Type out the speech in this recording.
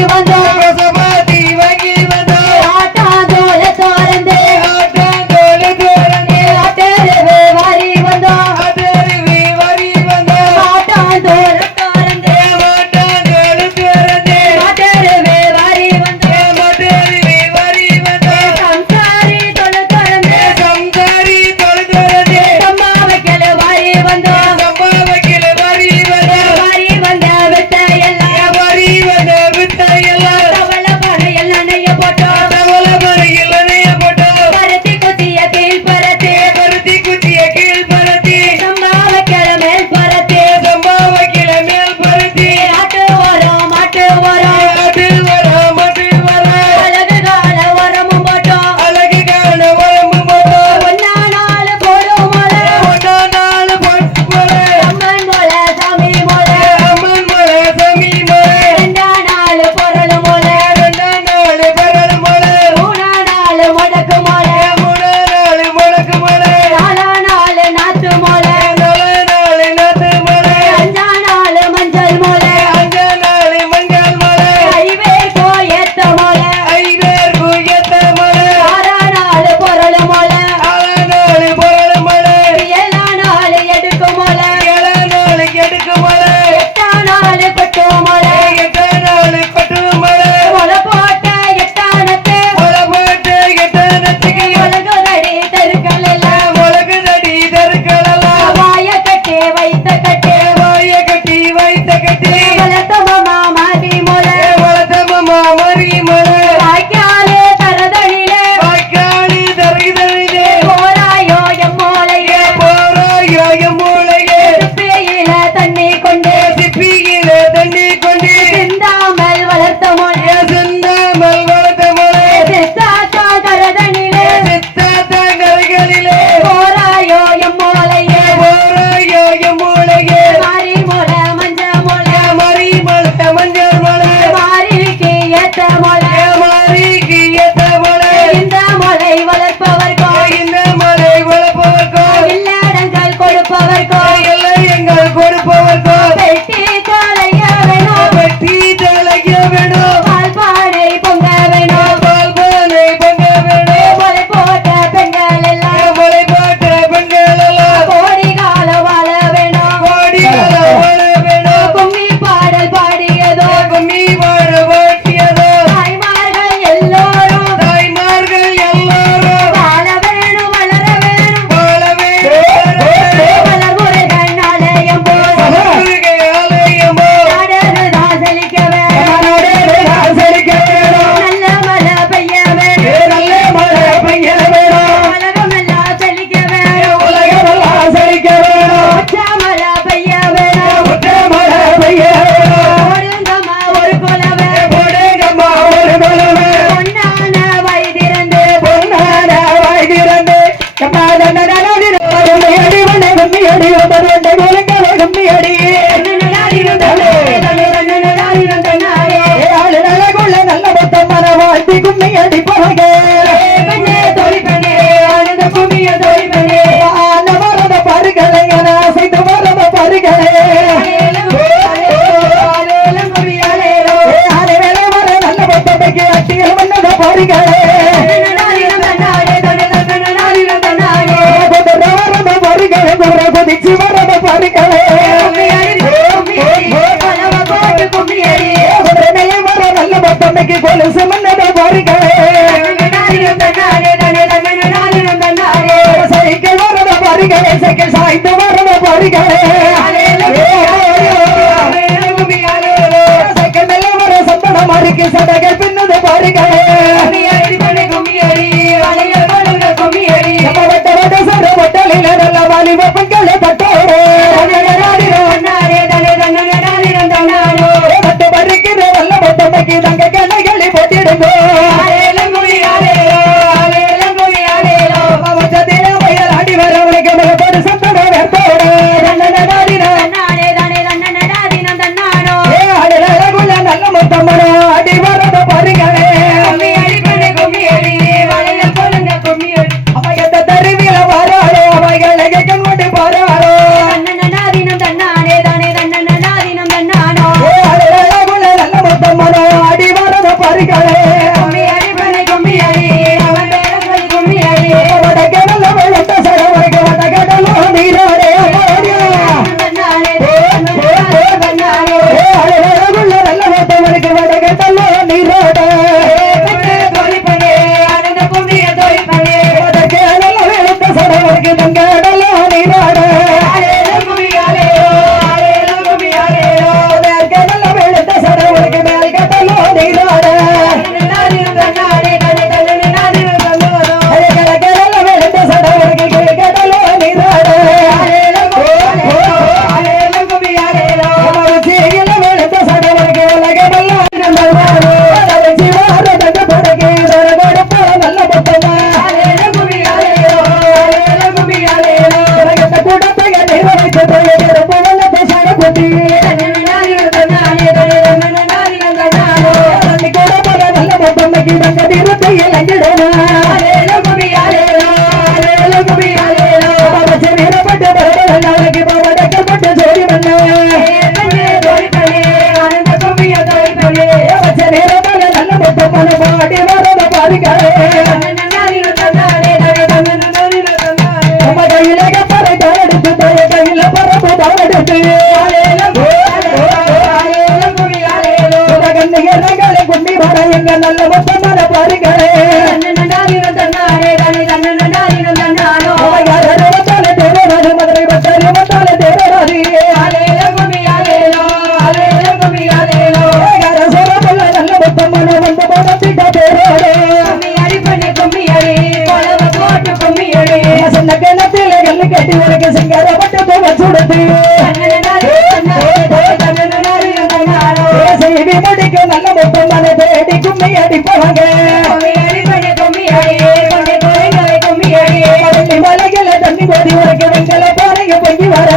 ಬಂದಿರುವಂತ வருகிறே குதிச்சு வரத பாருங்களே கொலுசு மன்னத பாருங்களே சைக்கிள் வரத பாருங்களே சைக்கிள் சாய்ந்து வரத பாருங்களே சைக்கிள் மேல வர சந்தனமா இருக்கு சடகை பின்னது பாருங்களே. ले ले वाली वो पंगे ले बट्टो சிவந்த திருத்தை இலங்கிடனா Yeah. பாருங்க நல்ல மொத்தமான பாருங்க கட்டி உனக்கு சிங்காரப்பட்டு போக சுடுது. கொம்மி அடிப்பவங்க கொம்மி அடி மலைகளை தண்ணி ஓடி உரைக்க வெங்கல பாறைய பொங்கி வர